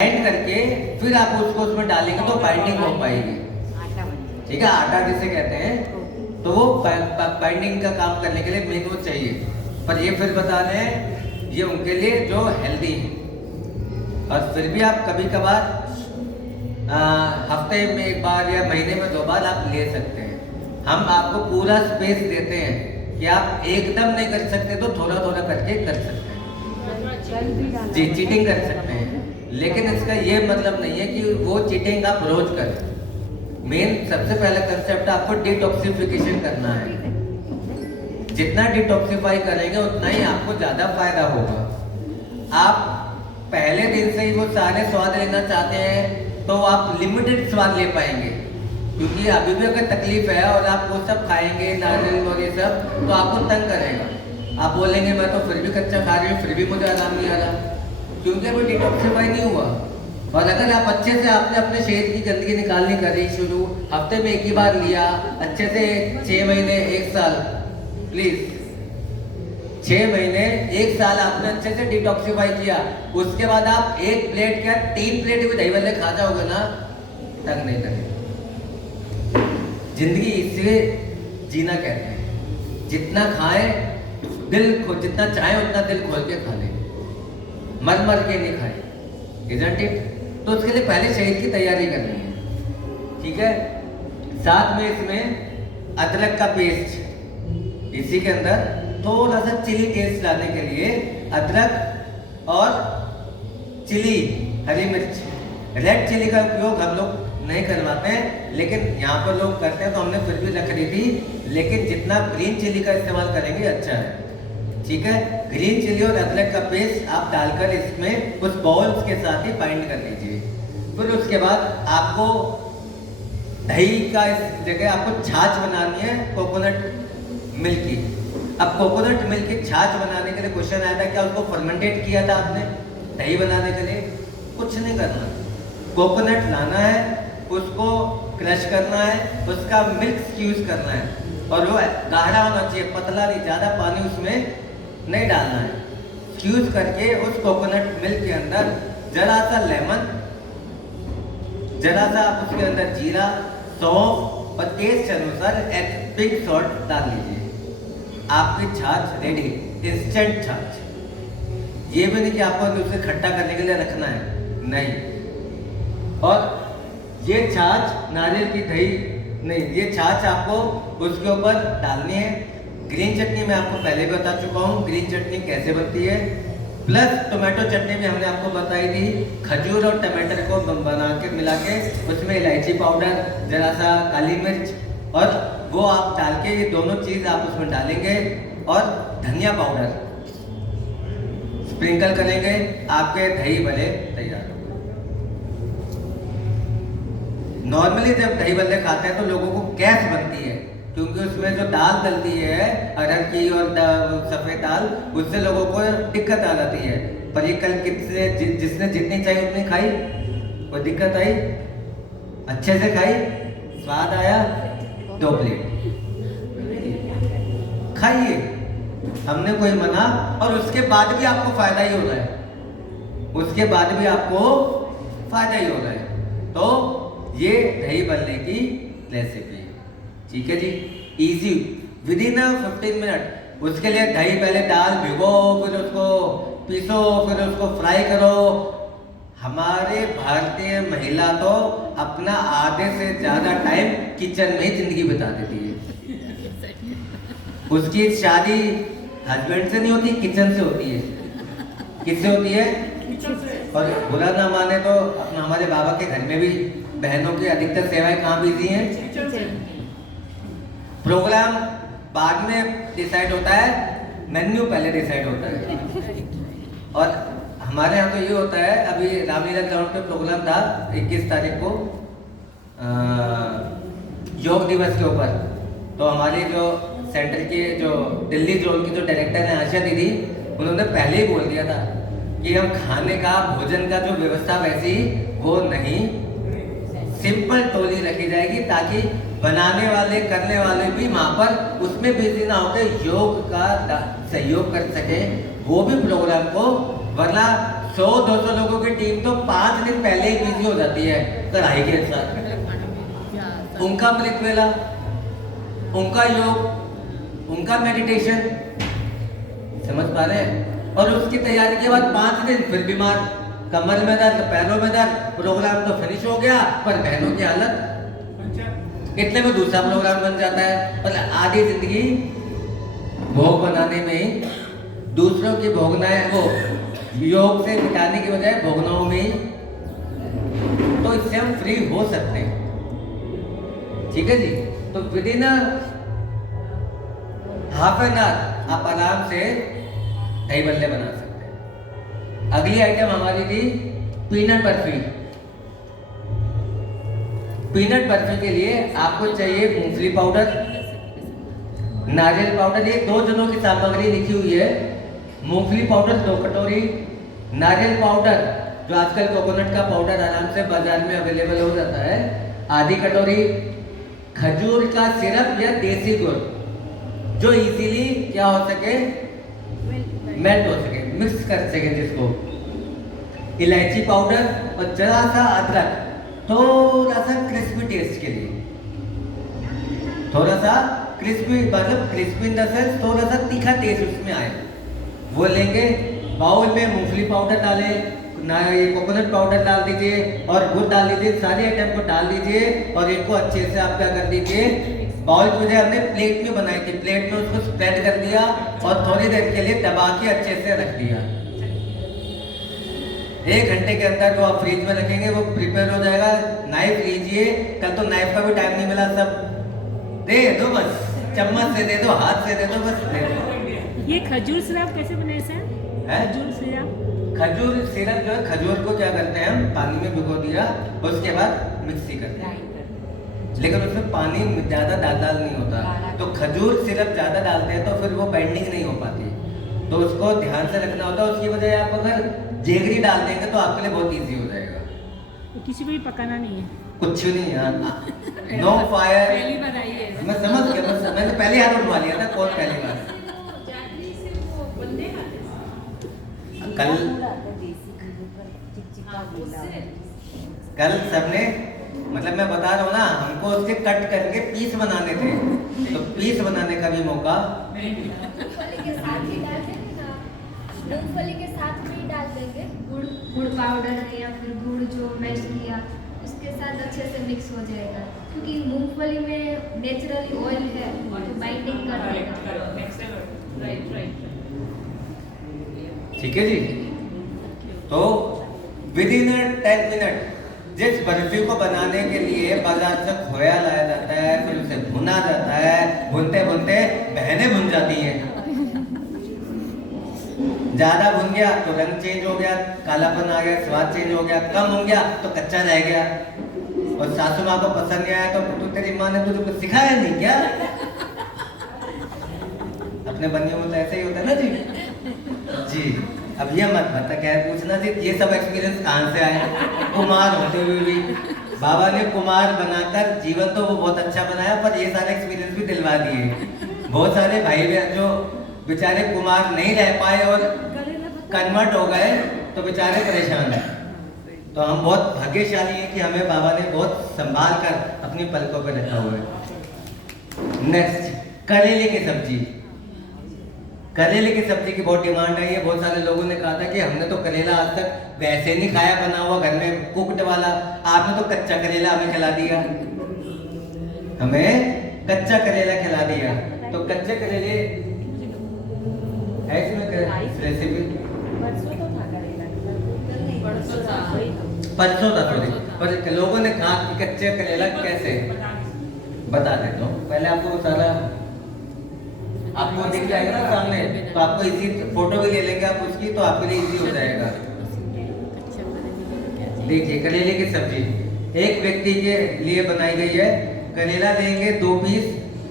Grind करके फिर आप उसको उसमें डालेंगे तो बाइंडिंग हो पाएगी। ठीक है, आटा जिसे कहते हैं, तो वो बाइंडिंग का काम करने के लिए मेन वो चाहिए। पर ये फिर बता रहे हैं ये उनके लिए जो हेल्दी है। और फिर भी आप कभी कभार हफ्ते में एक बार या महीने में 2 बार आप ले सकते हैं। हम आपको पूरा स्पेस देते हैं कि आप एकदम नहीं कर सकते तो थोड़ा थोड़ा करके कर सकते हैं जी, चीटिंग कर सकते हैं। लेकिन इसका ये मतलब नहीं है कि वो चीटिंग आप रोज करें। मेन सबसे पहला कंसेप्ट आपको डिटॉक्सिफिकेशन करना है। जितना डिटॉक्सिफाई करेंगे उतना ही आपको ज्यादा फायदा होगा। आप पहले दिन से ही वो सारे स्वाद लेना चाहते हैं तो आप लिमिटेड स्वाद ले पाएंगे, क्योंकि अभी भी अगर तकलीफ है और आप वो सब खाएंगे नारियल और ये सब तो आपको तंग करेगा। आप बोलेंगे मैं तो फिर भी कच्चा खा रही हूँ, फिर भी मुझे आराम नहीं आ रहा, क्योंकि वो डिटॉक्सिफाई नहीं हुआ। और अगर आप अच्छे से आपने अपने शरीर की गंदगी निकालनी करी शुरू, हफ्ते में एक ही बार लिया, अच्छे से 6 महीने 1 साल, प्लीज 6 महीने 1 साल आपने अच्छे से डिटॉक्सिफाई किया, उसके बाद आप 1 प्लेट क्या 3 प्लेट भी दही भल्ले खा जाओगे ना, तंग नहीं करेगा। जिंदगी इसे जीना कहते हैं। जितना खाएं दिल को, जितना चाहे उतना दिल खोल के खा लें, मर मर के नहीं खाए, isn't it? तो उसके लिए पहले शरीर की तैयारी करनी है। ठीक है, साथ में इसमें अदरक का पेस्ट, इसी के अंदर थोड़ा सा चिली टेस्ट लाने के लिए अदरक और चिली, हरी मिर्च, रेड चिली का उपयोग हम लोग नहीं करवाते हैं, लेकिन यहाँ पर लोग करते हैं तो हमने फिर भी रख दी थी। लेकिन जितना ग्रीन चिली का इस्तेमाल करेंगे अच्छा है। ठीक है, ग्रीन चिली और अदरक का पेस्ट आप डालकर इसमें कुछ बॉल्स के साथ ही बाइंड कर लीजिए। फिर उसके बाद आपको दही का इस जगह आपको छाछ बनानी है, कोकोनट मिल्क की। अब कोकोनट मिल्क की छाछ बनाने के लिए क्वेश्चन आया था क्या उसको फर्मेंटेट किया था आपने दही बनाने के लिए? कुछ नहीं करना, कोकोनट लाना है, उसको क्रश करना है, उसका मिल्क स्क्यूज करना है, और वो गाढ़ा होना चाहिए, पतला नहीं, ज़्यादा पानी उसमें नहीं डालना है। स्क्यूज करके उस कोकोनट मिल्क के अंदर जरा सा लेमन, जरा सा उसके अंदर जीरा, सौंफ और टेस्ट अनुसार एक पिंक सॉल्ट डाल लीजिए। आपकी छाछ रेडी, इंस्टेंट छाछ। ये भी नहीं कि आपको उसे खट्टा करने के लिए रखना है, नहीं। और ये छाछ नारियल की दही नहीं, ये छाछ आपको उसके ऊपर डालनी है। ग्रीन चटनी मैं आपको पहले बता चुका हूँ ग्रीन चटनी कैसे बनती है, प्लस टोमेटो चटनी भी हमने आपको बताई थी। खजूर और टमाटर को बना के मिला के उसमें इलायची पाउडर, जरा सा काली मिर्च, और वो आप डाल के ये दोनों चीज़ आप उसमें डालेंगे और धनिया पाउडर स्प्रिंकल करेंगे, आपके दही भल्ले तैयार। नॉर्मली जब दही भल्ले खाते हैं तो लोगों को गैस बनती है, क्योंकि उसमें जो दाल डलती है अरहर की और सफ़ेद दाल, उससे लोगों को दिक्कत आ जाती है। पर ये कल जिसने जितनी चाहिए उतनी खाई, कोई दिक्कत आई, अच्छे से खाई, स्वाद आया, 2 प्लेट खाइए, हमने कोई मना। और उसके बाद भी आपको फायदा ही हो रहा है, उसके बाद भी आपको फायदा ही हो रहा है। तो ये दही भल्ले की रेसिपी, ठीक है जी, इजी, विद इन 15 मिनट। उसके लिए दही पहले दाल भिगो, फिर उसको पीसो, फिर उसको फ्राई करो। हमारे भारतीय महिला तो अपना आधे से ज्यादा टाइम किचन में ही जिंदगी बिता देती है। उसकी शादी हस्बैंड से नहीं होती, किचन से होती है। किससे होती है? और बुरा ना माने तो अपना हमारे बाबा के घर में भी बहनों की अधिकतर सेवाएं कहाँ बिजी हैं? प्रोग्राम बाद में डिसाइड होता है, मेन्यू पहले डिसाइड होता है। और हमारे यहाँ तो ये होता है, अभी रामलीला ग्राउंड पे प्रोग्राम था 21 तारीख को योग दिवस के ऊपर। तो हमारे जो सेंटर के जो दिल्ली जोन की जो डायरेक्टर है आशा दीदी, उन्होंने पहले ही बोल दिया था कि हम खाने का, भोजन का जो व्यवस्था वैसी वो नहीं, सिंपल टोली रखी जाएगी, ताकि बनाने वाले करने वाले भी वहाँ पर उसमें बिजी ना होकर योग का सहयोग कर सके, वो भी प्रोग्राम को, वरना 100-200 लोगों की टीम तो 5 दिन पहले ही बिजी हो जाती है कढ़ाई के साथ। उनका मृतवेला, उनका योग, उनका मेडिटेशन, समझ पा रहे हैं? और उसकी तैयारी के बाद 5 दिन फिर बीमार, कमर में दर्द, पैरों में दर्द, प्रोग्राम तो फिनिश हो गया पर बहनों की हालत, इतने में दूसरा प्रोग्राम बन जाता है। और आधी जिंदगी भोग बनाने में ही, दूसरों की भोगनाएं वो योग से मिटाने की बजाय भोगनाओं में ही, तो इससे हम फ्री हो सकते हैं। ठीक है जी। तो with in half an hour आप आराम से दही बल्ले बना सकते हैं। अगली आइटम हमारी थी पीनट बर्फी। पीनट बर्फी के लिए आपको चाहिए मूंगफली पाउडर, नारियल पाउडर। ये 2 जनों की सामग्री लिखी हुई है। मूंगफली पाउडर 2 कटोरी, नारियल पाउडर जो आजकल कोकोनट का पाउडर आराम से बाजार में अवेलेबल हो जाता है, आधी कटोरी, खजूर का सिरप या देसी गुड़ जो इजीली क्या हो सके, मेल्ट हो सके, मिक्स कर सके जिसको, इलायची पाउडर और जरा सा अदरक, थोड़ा सा क्रिस्पी टेस्ट के लिए, थोड़ा सा क्रिस्पी, मतलब क्रिस्पी इन द सेंस थोड़ा सा तीखा टेस्ट उसमें आए, वो लेंगे। बाउल में मूंगफली पाउडर डालें, ना ये कोकोनट पाउडर डाल दीजिए और गुड़ डाल दीजिए, सारे आइटम को डाल दीजिए और इनको अच्छे से आप क्या कर दीजिए, बाउल को जो हमने प्लेट में बनाई थी, प्लेट में उसको स्प्रेड कर दिया और थोड़ी देर के लिए दबा के अच्छे से रख दिया। 1 घंटे के अंदर जो आप फ्रिज में रखेंगे वो प्रिपेयर हो जाएगा। नाइफ लीजिए, कल तो नाइफ का भी टाइम नहीं मिला, सब दे दो, बस चम्मच से दे दो, हाथ से दे दो, बस दे दो। ये खजूर सिरप कैसे बनाए सर? खजूर सिरप, खजूर सिरप जो है, खजूर को क्या करते हैं हम, पानी में भिगो दिया, उसके बाद मिक्सी करते हैं, लेकिन उसमें पानी ज़्यादा दाल नहीं होता, तो खजूर सिरप ज़्यादा डालते हैं तो फिर वो बाइंडिंग नहीं हो पाती, तो उसको ध्यान से रखना होता है। उसकी बजाय आप अगर जेगरी डाल देंगे तो आपके लिए बहुत ईजी हो जाएगा। तो किसी को भी पकाना नहीं है, कुछ नहीं है, नो फायर। पहली बार आई है, मैं समझ गया, बस मैंने पहले हाथ उठवा लिया था, कौन पहली बार। कल सबने, मतलब मैं बता रहा हूँ ना, हमको उसके कट करके पीस बनाने थे, तो पीस बनाने का भी मौका मूंगफली के साथ ही डाल देंगे ना, मूंगफली के साथ में ही डाल देंगे गुड़ पाउडर है या फिर गुड़ जो मैश किया उसके साथ अच्छे से मिक्स हो जाएगा, क्योंकि मूंगफली में नेचुरली ऑयल है जो बाइंडिंग कर देगा। ठीक है जी। तो विद इन 10 मिनट जिस बर्फी को बनाने के लिए बाजार से खोया लाया जाता है, फिर उसे भुना जाता है, भुनते भुनते बहनें भुन जाती हैं, ज्यादा भुन गया तो रंग चेंज हो गया, कालापन आ गया, स्वाद चेंज हो गया, कम हो गया तो कच्चा रह गया, और सासू माँ को पसंद नहीं आया तो तू, तेरी माँ ने तुझे कुछ सिखाया नहीं क्या? अपने बनियों में तो ऐसे ही होता है ना जी। जी अब ये मत बता, क्या पूछना थी, ये सब एक्सपीरियंस कहाँ से आए? कुमार होते हुए भी बाबा ने कुमार बनाकर जीवन तो वो बहुत अच्छा बनाया, पर ये सारे एक्सपीरियंस भी दिलवा दिए। बहुत सारे भाई बहन जो बेचारे कुमार नहीं रह पाए और कन्वर्ट हो गए तो बेचारे परेशान हैं। तो हम बहुत भाग्यशाली हैं कि हमें बाबा ने बहुत संभाल कर अपनी पलकों पर रखा हुआ है। नेक्स्ट, करेले की सब्जी। करेले की सब्जी की बहुत डिमांड है। ये बहुत सारे लोगों ने कहा था कि हमने तो करेला आज तक वैसे नहीं खाया, बना हुआ घर में कुक्ड वाला, आपने तो कच्चा करेला हमें खिला दिया, हमें कच्चा करेला खिला दिया। तो कच्चे करेले है इसमें रेसिपी परसों था थोड़ी, पर लोगों ने कहा कि कच्चे करेला कैसे, बता देता हूँ। पहले आपको सारा आपको दिख जाएगा ना सामने, तो आपको इजी फोटो भी ले लेंगे आप उसकी, तो आपके लिए इजी हो जाएगा। देखिए करेले की सब्जी एक व्यक्ति के लिए बनाई गई है। करेला लेंगे 2 पीस,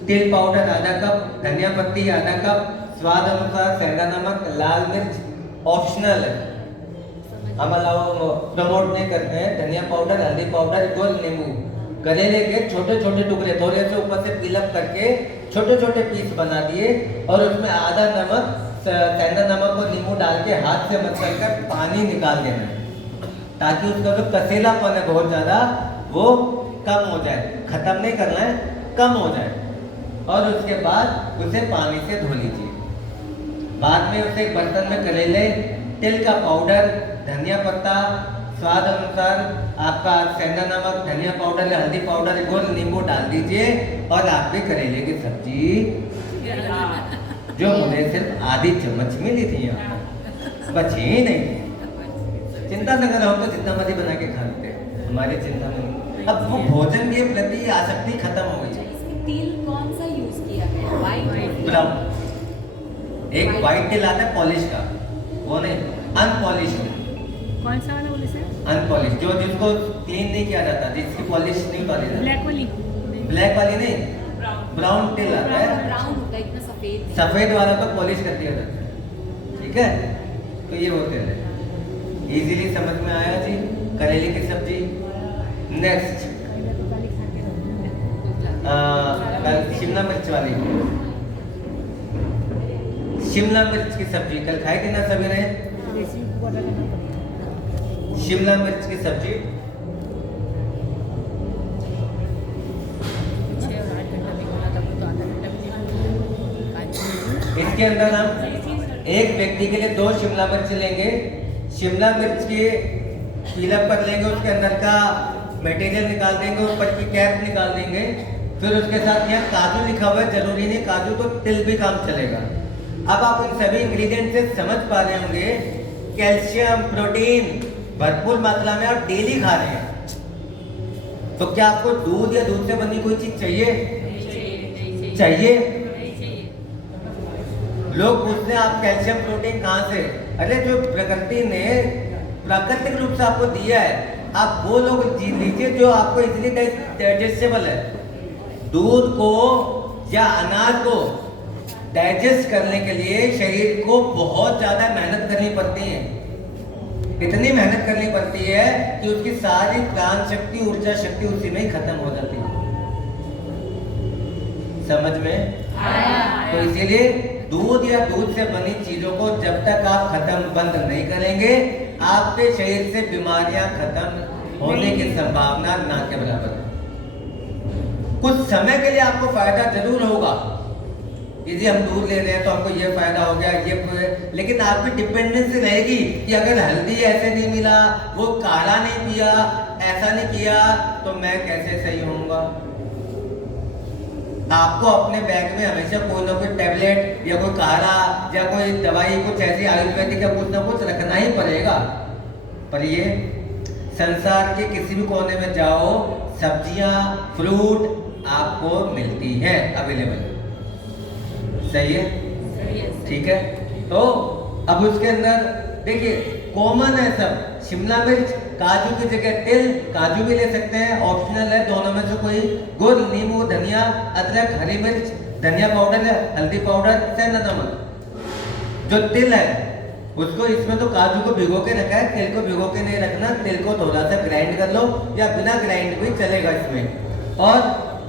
तिल पाउडर आधा कप, धनिया पत्ती आधा कप, स्वाद अनुसार सेंधा नमक, लाल मिर्च ऑप्शनल है, हम अलावा प्रमोट नहीं करते हैं, धनिया पाउडर, हल्दी पाउडर, गुड़, नींबू। करेले के छोटे छोटे टुकड़े थोड़े से ऊपर से फिलअप करके छोटे छोटे पीस बना दिए और उसमें आधा नमक सेंधा नमक और नींबू डाल के हाथ से मसल कर पानी निकाल देना है, ताकि उसका जो कसेलापन है बहुत ज़्यादा वो कम हो जाए। ख़त्म नहीं करना है, कम हो जाए। और उसके बाद उसे पानी से धो लीजिए। बाद में उसे एक बर्तन में करेले, तिल का पाउडर, धनिया पत्ता, स्वाद अनुसार आपका सेंधा नमक, धनिया पाउडर या हल्दी पाउडर, गुड़, नींबू डाल दीजिए। और आपके करेले की सब्जी जो मुझे सिर्फ आधी चम्मच मिली थी यहाँ पर, बची ही नहीं। चिंता न करो, हम तो जितना मर्जी बना के खा लेते हैं, हमारी चिंता नहीं। अब वो भोजन के प्रति आसक्ति खत्म हो गई है। तिल कौन सा यूज किया गया? White, brown. एक व्हाइट तिल आता है पॉलिश का, वो नहीं, अनपॉलिश्ड। कौन सा वाला बोले सर? अनपॉलिश, जो जिसको क्लीन नहीं किया जाता, जिसकी पॉलिश नहीं पाली जाती। ब्लैक वाली? ब्लैक वाली नहीं, ब्राउन तिल आता है। ब्राउन होता है, इतना सफेद नहीं। सफेद वाला तो पॉलिश कर दिया जाता है, ठीक है। तो ये वो तिल है। इजीली समझ में आया जी, करेले की सब्जी। नेक्स्ट शिमला मिर्च वाली, शिमला मिर्च की सब्जी कल खाई थी ना सभी ने? शिमला मिर्च की सब्जी इसके अंदर हम एक व्यक्ति के लिए 2 शिमला मिर्च लेंगे। शिमला मिर्च के पीलअप कर लेंगे, उसके अंदर का मटेरियल निकाल देंगे, ऊपर की कैप निकाल देंगे। फिर उसके साथ यहाँ काजू लिखा हुआ है, जरूरी नहीं काजू तो तिल भी काम चलेगा। अब आप इन सभी इंग्रेडिएंट से समझ पा रहे होंगे, कैल्शियम, प्रोटीन भरपूर मात्रा में आप डेली खा रहे हैं। तो क्या आपको दूध या दूध से बनी कोई चीज चाहिए? चाहिए। लोग पूछते हैं आप कैल्शियम प्रोटीन कहाँ से? अरे जो प्रकृति ने प्राकृतिक रूप से आपको दिया है, आप वो लोग लीजिए जो आपको इजीली डाइजेस्टेबल है। दूध को या अनाज को डाइजेस्ट करने के लिए शरीर को बहुत ज्यादा मेहनत करनी पड़ती है। इतनी मेहनत करनी पड़ती है कि उसकी सारी प्राण शक्ति, ऊर्जा शक्ति उसी में ही खत्म हो जाती है। समझ में आया? तो इसीलिए दूध या दूध से बनी चीजों को जब तक आप खत्म बंद नहीं करेंगे, आपके शरीर से बीमारियां खत्म होने की संभावना ना के बराबर है। कुछ समय के लिए आपको फायदा जरूर होगा, यदि हम दूध ले रहे हैं तो हमको ये फायदा हो गया, ये, लेकिन आपकी डिपेंडेंसी रहेगी कि अगर हल्दी ऐसे नहीं मिला, वो काढ़ा नहीं पिया, ऐसा नहीं किया, तो मैं कैसे सही होऊंगा। आपको अपने बैग में हमेशा कोई ना कोई टैबलेट या कोई काढ़ा या कोई दवाई, कुछ ऐसी आयुर्वेदिक या कुछ ना कुछ रखना ही पड़ेगा। पर ये संसार के किसी भी कोने में जाओ, सब्जियां, फ्रूट आपको मिलती है, अवेलेबल। सही है? ठीक है। तो अब उसके अंदर देखिए कॉमन है सब, शिमला मिर्च, काजू की जगह तिल, काजू भी ले सकते हैं, ऑप्शनल है, दोनों में से कोई। गुड़, नींबू, धनिया, अदरक, हरी मिर्च, धनिया पाउडर, हल्दी पाउडर, सेंधा नमक। जो तिल है उसको, इसमें तो काजू को भिगो के रखा है, तिल को भिगो के नहीं रखना। तिल को थोड़ा सा ग्राइंड कर लो या बिना ग्राइंड भी चलेगा इसमें। और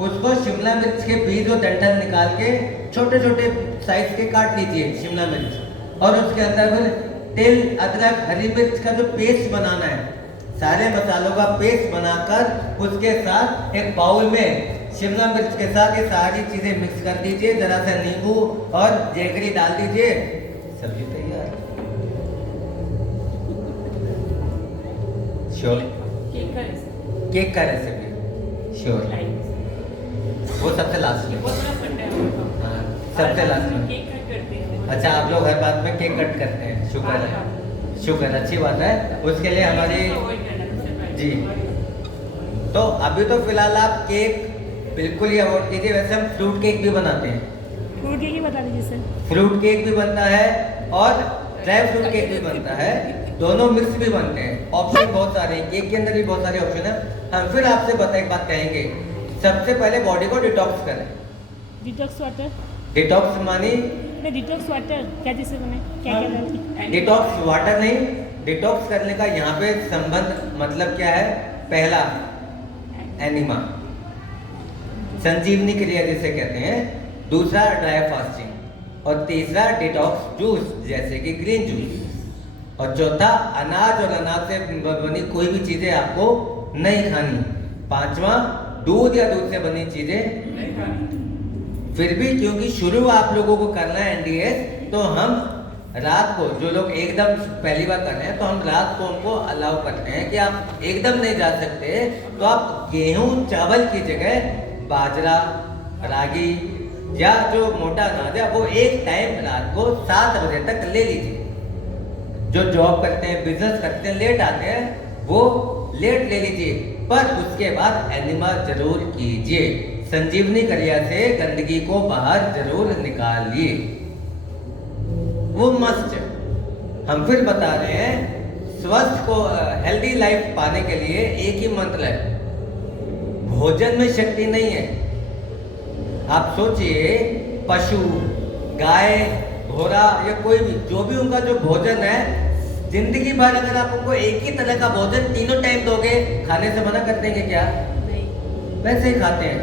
उसको शिमला मिर्च के बीज और डंठल निकाल के छोटे छोटे साइज के काट लीजिए शिमला मिर्च। और उसके अंदर फिर तिल, अदरक, हरी मिर्च का जो पेस्ट बनाना है, सारे मसालों का पेस्ट बनाकर उसके साथ एक बाउल में शिमला मिर्च के साथ ये सारी चीजें मिक्स कर दीजिए, जरा सा नींबू और जैगरी डाल दीजिए, सब्जी तैयार। श्योर? केक का रेसिपी श्योर, वो सबसे लास्ट में। हाँ, सबसे लास्ट में। अच्छा, आप लोग हर बात में केक कट करते हैं, शुक्र है, शुक्र, अच्छी बात है। उसके लिए हमारी जी, तो अभी तो फिलहाल आप केक बिल्कुल ही अवॉइड कीजिए। वैसे हम फ्रूट केक भी बनाते हैं। फ्रूट केक ही बता दीजिए सर। फ्रूट केक भी बनता है और ड्राई फ्रूट केक भी बनता है, दोनों मिक्स भी बनते हैं। ऑप्शन बहुत सारे हैं, केक के अंदर भी बहुत सारे ऑप्शन है। हम फिर आपसे एक बात कहेंगे, सबसे पहले बॉडी को डिटॉक्स करें। Detox water? डिटॉक्स मानी डिटॉक्स वाटर क्या, जिससे बने क्या क्या डालते? डिटॉक्स वाटर नहीं, डिटॉक्स करने का यहाँ पे संबंध मतलब क्या है? पहला एनिमा, संजीवनी क्रिया जिसे कहते हैं। दूसरा ड्राई फास्टिंग। और तीसरा डिटॉक्स जूस जैसे कि ग्रीन जूस, और चौथा अनाज और अनाज से बनी कोई भी चीजें आपको नहीं खानी। पांचवा दूध या दूध से बनी चीजें नहीं खानी। फिर भी क्योंकि शुरू आप लोगों को करना है एनडीएस, तो हम रात को, जो लोग एकदम पहली बार कर रहे हैं, तो हम रात को उनको अलाउ करते हैं कि आप एकदम नहीं जा सकते, तो आप गेहूं चावल की जगह बाजरा, रागी या जो मोटा अनाज है वो एक टाइम रात को 7 बजे तक ले लीजिए। जो जॉब करते हैं, बिजनेस करते हैं, लेट आते हैं, वो लेट ले लीजिए, पर उसके बाद एनिमा जरूर कीजिए। संजीवनी क्रिया से गंदगी को बाहर जरूर निकालिए, वो मस्ट। हम फिर बता रहे हैं, स्वस्थ को हेल्दी लाइफ पाने के लिए एक ही मंत्र है, भोजन में शक्ति नहीं है। आप सोचिए, पशु, गाय, घोड़ा या कोई भी, जो भी उनका जो भोजन है, जिंदगी भर अगर आप उनको एक ही तरह का भोजन तीनों टाइम दोगे, खाने से मना कर देंगे क्या? नहीं। वैसे ही खाते हैं।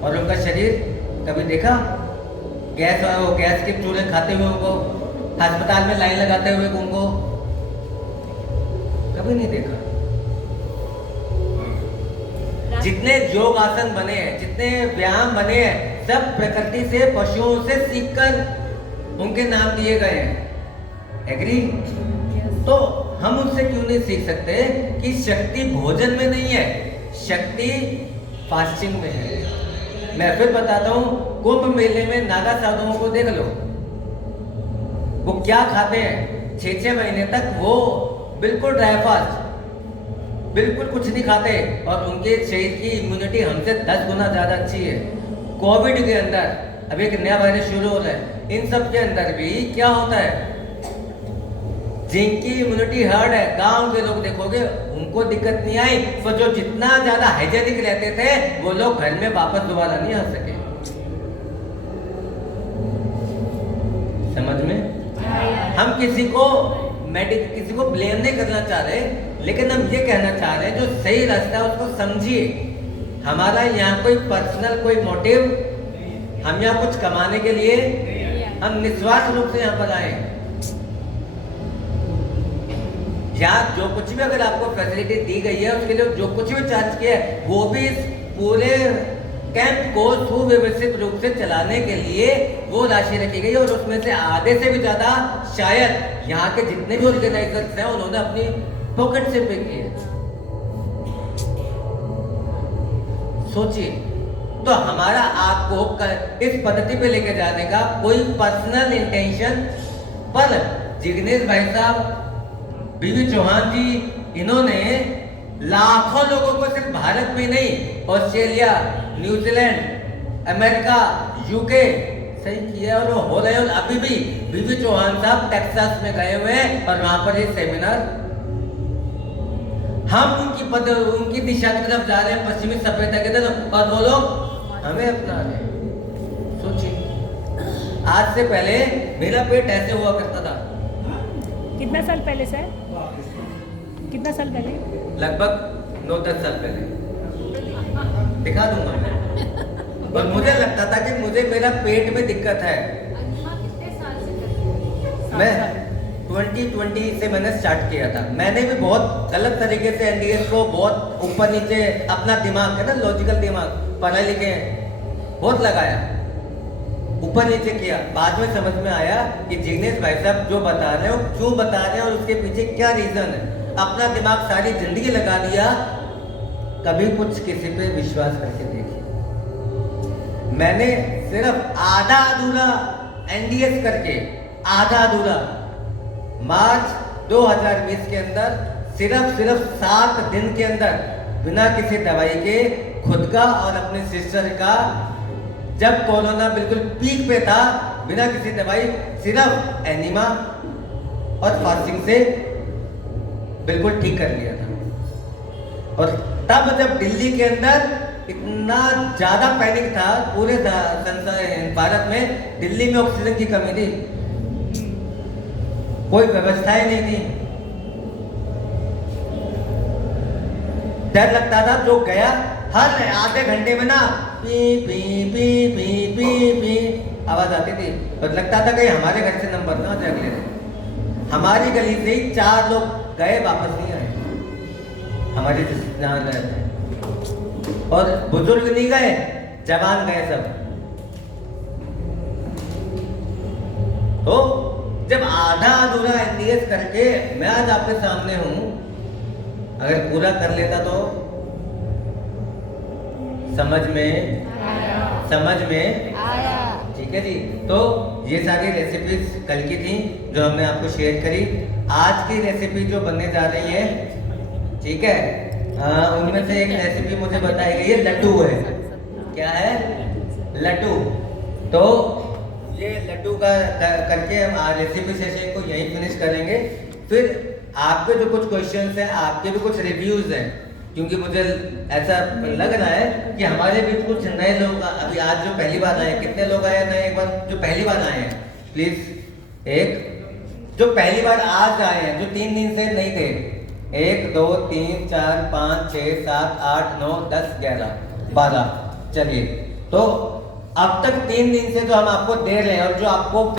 और उनका शरीर कभी देखा गैस के चूल्हे खाते हुए उनको, अस्पताल में लाइन लगाते हुए उनको कभी नहीं देखा। जितने योग आसन बने हैं, जितने व्यायाम बने हैं, सब प्रकृति से, पशुओं से सीखकर उनके नाम दिए गए हैं। एग्री? तो हम उनसे क्यों नहीं सीख सकते कि शक्ति भोजन में नहीं है, शक्ति फास्टिंग में है। मैं फिर बताता हूँ, कुंभ मेले में नागा साधुओं को देख लो, वो क्या खाते हैं। 6-6 महीने तक वो बिल्कुल ड्राई फास्ट, बिल्कुल कुछ नहीं खाते, और उनके शरीर की इम्यूनिटी हमसे 10 गुना ज्यादा अच्छी है। कोविड के अंदर अब एक नया वायरस शुरू हो रहा है, इन सब के अंदर भी क्या होता है, जिनकी इम्यूनिटी हार्ड है, गांव के लोग देखोगे उनको दिक्कत नहीं आई, तो जो जितना ज्यादा हाइजेनिक रहते थे वो लोग घर में वापस दोबारा नहीं आ सके। समझ में? हम किसी को ब्लेम नहीं करना चाह रहे, लेकिन हम ये कहना चाह रहे हैं, जो सही रास्ता है उसको समझिए। हमारा यहाँ कोई पर्सनल कोई मोटिव, हम यहाँ कुछ कमाने के लिए, हम निस्वार्थ रूप से यहाँ पर आए। या जो कुछ भी अगर आपको फैसिलिटी दी गई है, उसके लिए जो कुछ भी चार्ज किया है, वो भी इस पूरे कैंप को सुव्यवस्थित रूप से चलाने के लिए वो राशि रखी गई है, और उसमें से आधे से भी ज्यादा शायद यहाँ के जितने भी ऑर्गेनाइजर्स हैं उन्होंने अपनी पॉकेट से पे किए। सोचिए, तो हमारा आपको इस पद्धति पे लेके जाने का कोई पर्सनल इंटेंशन, पर जिग्नेश भाई साहब, बीवी चौहान जी, इन्होंने लाखों लोगों को सिर्फ भारत में नहीं, ऑस्ट्रेलिया, न्यूजीलैंड, अमेरिका, यूके सही किया, और वो हो रहे हैं। और अभी भी बीवी चौहान साहब टेक्सास में गए हुए हैं, और वहां पर ये सेमिनार, हम उनकी दिशा की तरफ जा रहे हैं, पश्चिमी सभ्यता की तरफ, और वो लोग हमें अपना रहे हैं। सोचिए, आज से पहले मेरा पेट ऐसे हुआ करता था। कितना साल पहले सर? कितना साल पहले? लगभग 9-10 साल पहले। दिखा दूंगा मैं। और मुझे लगता था कि मुझे मेरा पेट में दिक्कत है। कितने साल से करते हैं? मैं 2020 से मैंने स्टार्ट किया था। मैंने भी बहुत गलत तरीके से एनडीएस को बहुत ऊपर नीचे, अपना दिमाग है ना, लॉजिकल दिमाग, पढ़े लिखे बहुत लगाया, ऊपर नीचे किया। बाद में समझ में आया कि जिग्नेश भाई साहब जो बता रहे हो, क्यों बता रहे हैं, और उसके पीछे क्या रीजन है। अपना दिमाग सारी जिंदगी लगा दिया, कभी कुछ किसी पे विश्वास करके देखिए। मैंने सिर्फ आधा अधूरा एनडीएस करके, आधा अधूरा, मार्च 2020 के अंदर सिर्फ 7 दिन के अंदर, बिना किसी दवाई के, खुद का और अपने सिस्टर का, जब कोरोना बिल्कुल पीक पे था, बिना किसी दवाई, सिर्फ एनिमा और फास्टिंग से बिल्कुल ठीक कर लिया था। और तब जब दिल्ली के अंदर इतना ज्यादा पैनिक था पूरे भारत में, दिल्ली में ऑक्सीजन की कमी थी, कोई व्यवस्थाएं नहीं थी, डर लगता था। जो गया, हर आधे घंटे में ना P P P P P P आवाज आती थी। तो लगता था कहीं हमारे घर से नंबर ना आ जाए अगले दिन। हमारी गली से ही 4 लोग गए, वापस नहीं आए, हमारे जहाँ रहते हैं। और बुजुर्ग नहीं गए, जवान गए सब। तो जब आधा अधूरा एमबीएस करके मैं आज आपके सामने हूं, अगर पूरा कर लेता तो समझ में आया। ठीक है जी। तो ये सारी रेसिपीज कल की थी जो हमने आपको शेयर करी। आज की रेसिपी जो बनने जा रही है, ठीक है, उनमें से एक रेसिपी मुझे बताई गई है, लड्डू है। क्या है? लड्डू। तो ये लड्डू का करके हम आज रेसिपी सेशन को यहीं फिनिश करेंगे। फिर आपके जो कुछ क्वेश्चंस हैं, आपके भी कुछ रिव्यूज हैं, क्योंकि मुझे ऐसा लग रहा है कि हमारे भी कुछ नए लोग अभी आज जो पहली बार आए, कितने लोग आए नए, एक बार जो पहली बार आए हैं प्लीज, एक जो पहली बार आज आए हैं, जो 3 दिन से नहीं थे, 1 2 3 4 5 6 7 8 9 10 11 12। चलिए, तो अब तक 3 दिन से जो हम आपको दे रहे हैं और जो आपको